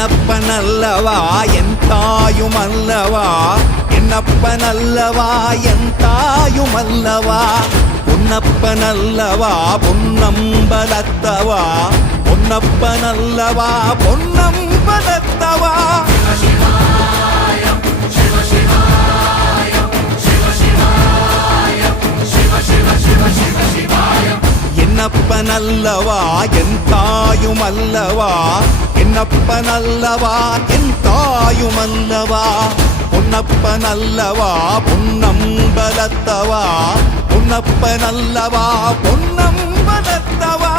என்னப்பனல்லவா என் தாயுமல்லவா, என்னப்பனல்லவா என் தாயுமல்லவா, பொன்னப்பனல்லவா பொன்னம்பலத்தவா, பொன்னப்பனல்லவா பொன்னம்பலத்தவா. என்னப்பனல்லவா என் தாயுமல்லவா, என்னப்பனல்லவா என் தாயுமல்லவா, பொன்னப்பனல்லவா பொன்னம்பலத்தவா, பொன்னப்பனல்லவா பொன்னம்பலத்தவா.